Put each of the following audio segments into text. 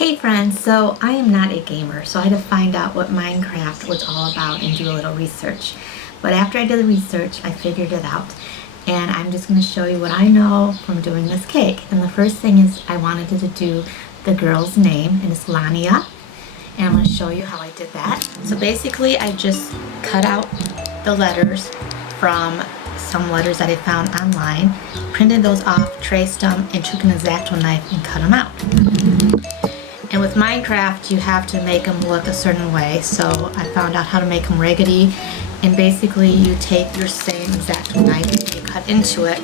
Hey friends, so I am not a gamer, so I had to find out what Minecraft was all about and do a little research. But after I did the research, I figured it out. And I'm just going to show you what I know from doing this cake. And the first thing is I wanted to do the girl's name, and it's Lania. And I'm going to show you how I did that. So basically I just cut out the letters from some letters that I found online, printed those off, traced them, and took an X-Acto knife and cut them out. And with Minecraft, you have to make them look a certain way. So I found out how to make them raggedy. And basically you take your same X-Acto knife and you cut into it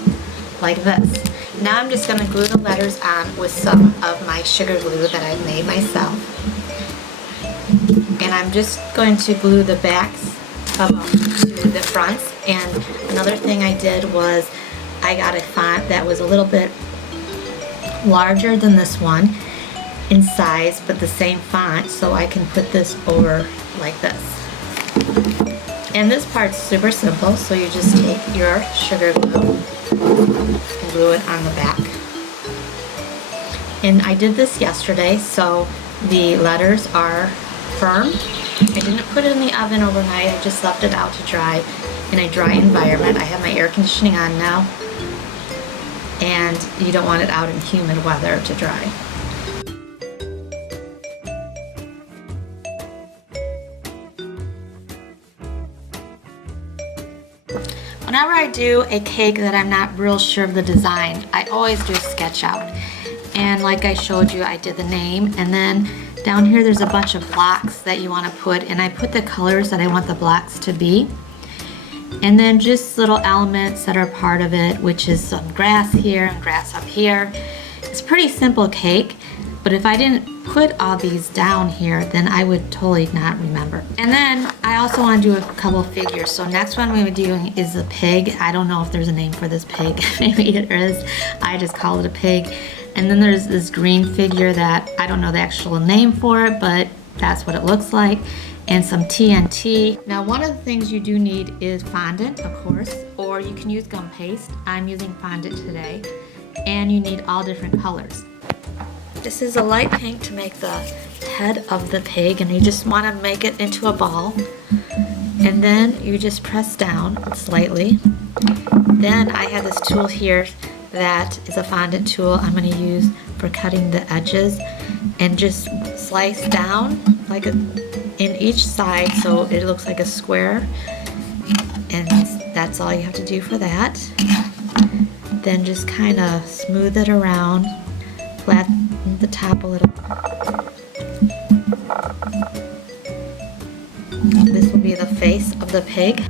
like this. Now I'm just going to glue the letters on with some of my sugar glue that I've made myself. And I'm just going to glue the backs to the fronts. And another thing I did was I got a font that was a little bit larger than this one in size, but the same font, so I can put this over like this. And this part's super simple, so you just take your sugar glue and glue it on the back. And I did this yesterday, so the letters are firm. I didn't put it in the oven overnight, I just left it out to dry in a dry environment. I have my air conditioning on now, and you don't want it out in humid weather to dry. Whenever I do a cake that I'm not real sure of the design, I always do a sketch out. And like I showed you, I did the name, and then down here there's a bunch of blocks that you want to put, and I put the colors that I want the blocks to be. And then just little elements that are part of it, which is some grass here and grass up here. It's a pretty simple cake, but if I didn't put all these down here, then I would totally not remember. And then I also want to do a couple of figures. So next one we would do is a pig. I don't know if there's a name for this pig. Maybe there is. I just call it a pig. And then there's this green figure that I don't know the actual name for it, but that's what it looks like. And some TNT. Now one of the things you do need is fondant, of course, or you can use gum paste. I'm using fondant today. And you need all different colors. This is a light pink to make the head of the pig, and you just want to make it into a ball. And then you just press down slightly. Then I have this tool here that is a fondant tool I'm going to use for cutting the edges, and just slice down like in each side so it looks like a square. And that's all you have to do for that. Then just kind of smooth it around, flatten the top a little. This will be the face of the pig.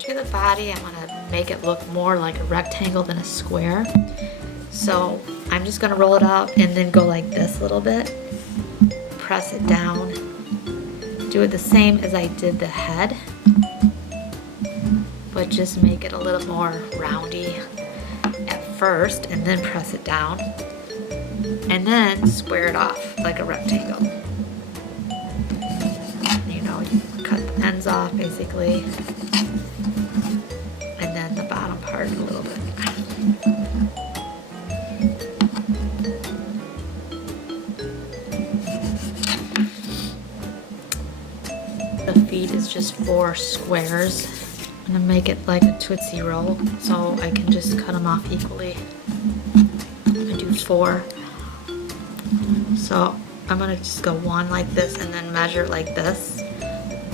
To the body, I'm going to make it look more like a rectangle than a square. So I'm just going to roll it out and then go like this a little bit. Press it down. Do it the same as I did the head, but just make it a little more roundy at first, and then press it down. And then square it off like a rectangle. You know, you cut the ends off basically. And then the bottom part a little bit. The feet is just 4 squares. I'm gonna make it like a Tootsie Roll, so I can just cut them off equally. I do 4. So I'm gonna just go 1 like this and then measure like this.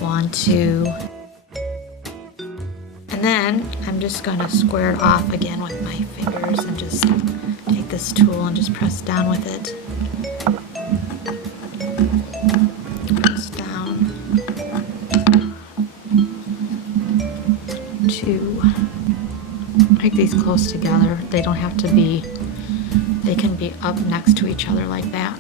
1, 2. And then I'm just going to square it off again with my fingers and just take this tool and just press down with it. Press down. to make these close together. They don't have to be, they can be up next to each other like that.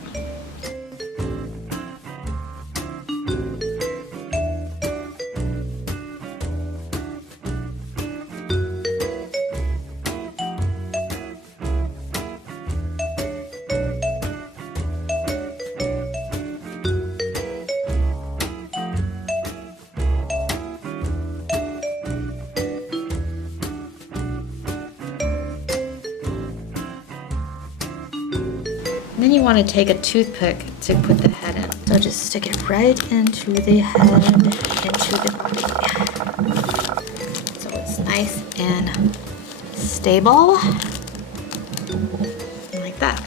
Then you want to take a toothpick to put the head in. So just stick it right into the head, into the body. So it's nice and stable, like that.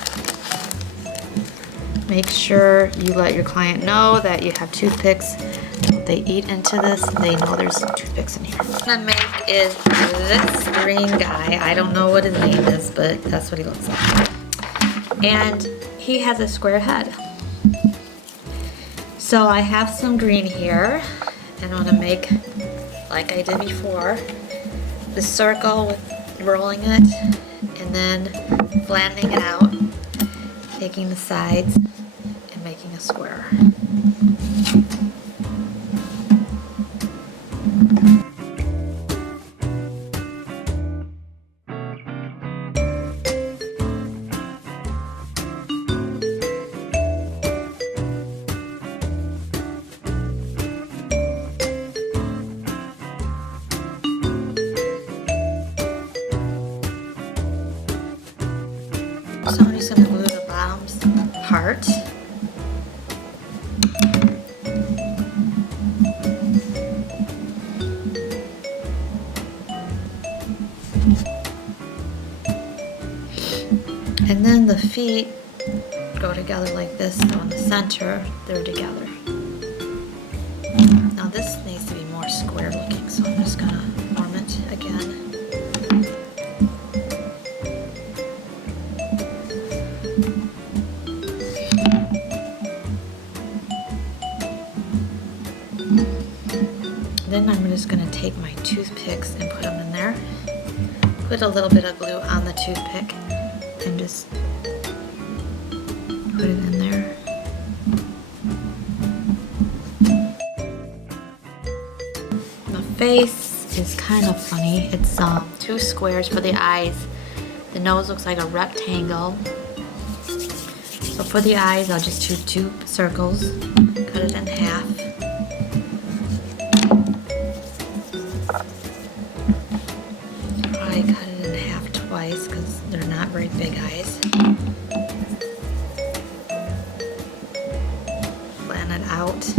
Make sure you let your client know that you have toothpicks. If they eat into this, they know there's toothpicks in here. What I'm gonna make is this green guy. I don't know what his name is, but that's what he looks like. And he has a square head. So I have some green here, and I'm gonna make, like I did before, the circle with rolling it, and then flattening it out, taking the sides, and making a square. So I'm just going to glue the bottoms part. And then the feet go together like this, so in the center, they're together. Now this needs to be more square looking, so I'm just going to form it again. Then I'm just going to take my toothpicks and put them in there. Put a little bit of glue on the toothpick and just put it in there. The face is kind of funny. It's two squares for the eyes. The nose looks like a rectangle. So for the eyes, I'll just do two circles, cut it in half. I cut it in half twice because they're not very big eyes. Flatten it out.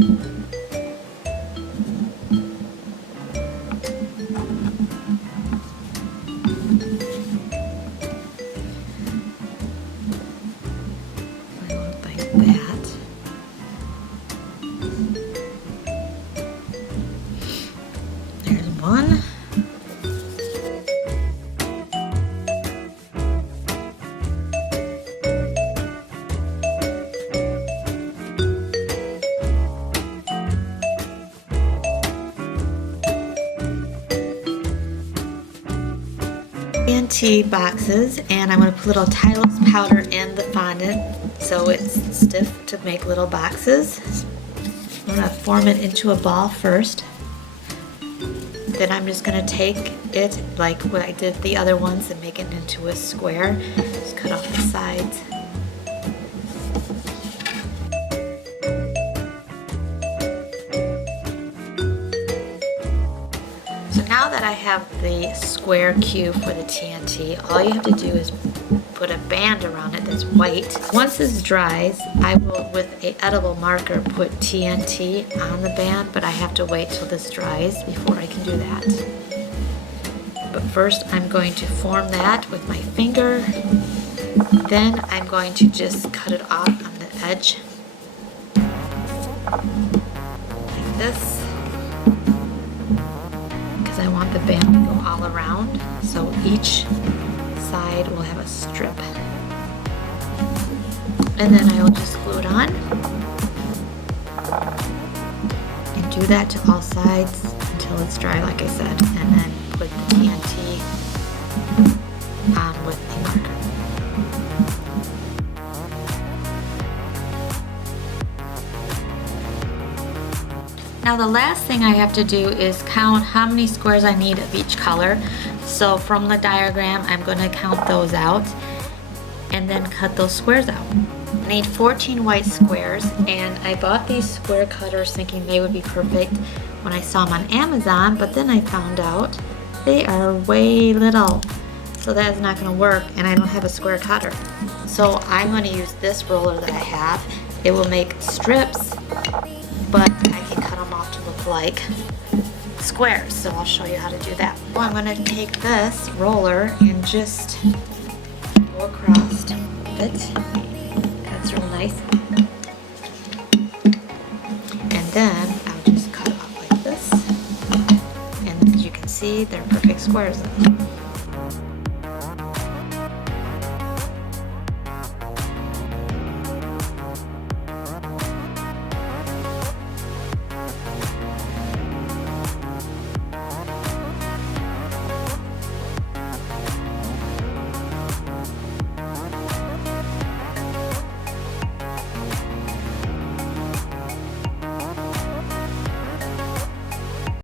Like that. There's one. Tea boxes, and I'm going to put little Untitled powder in the fondant so it's stiff to make little boxes. I'm going to form it into a ball first. Then I'm just going to take it like what I did the other ones and make it into a square. Just cut off the sides. So now that I have the square cube for the TNT, all you have to do is put a band around it that's white. Once this dries, I will, with an edible marker, put TNT on the band, but I have to wait till this dries before I can do that. But first I'm going to form that with my finger. Then I'm going to just cut it off on the edge, like this. I want the band to go all around, so each side will have a strip. And then I will just glue it on and do that to all sides until it's dry, like I said, and then put the TNT on with the marker. Now the last thing I have to do is count how many squares I need of each color. So from the diagram, I'm going to count those out and then cut those squares out. I need 14 white squares, and I bought these square cutters thinking they would be perfect when I saw them on Amazon, but then I found out they are way little. So that is not going to work, and I don't have a square cutter. So I'm going to use this roller that I have. It will make strips, but I can cut them off to look like squares. So I'll show you how to do that. Well, I'm going to take this roller and just go across it. That's real nice. And then I'll just cut it off like this. And as you can see, they're perfect squares.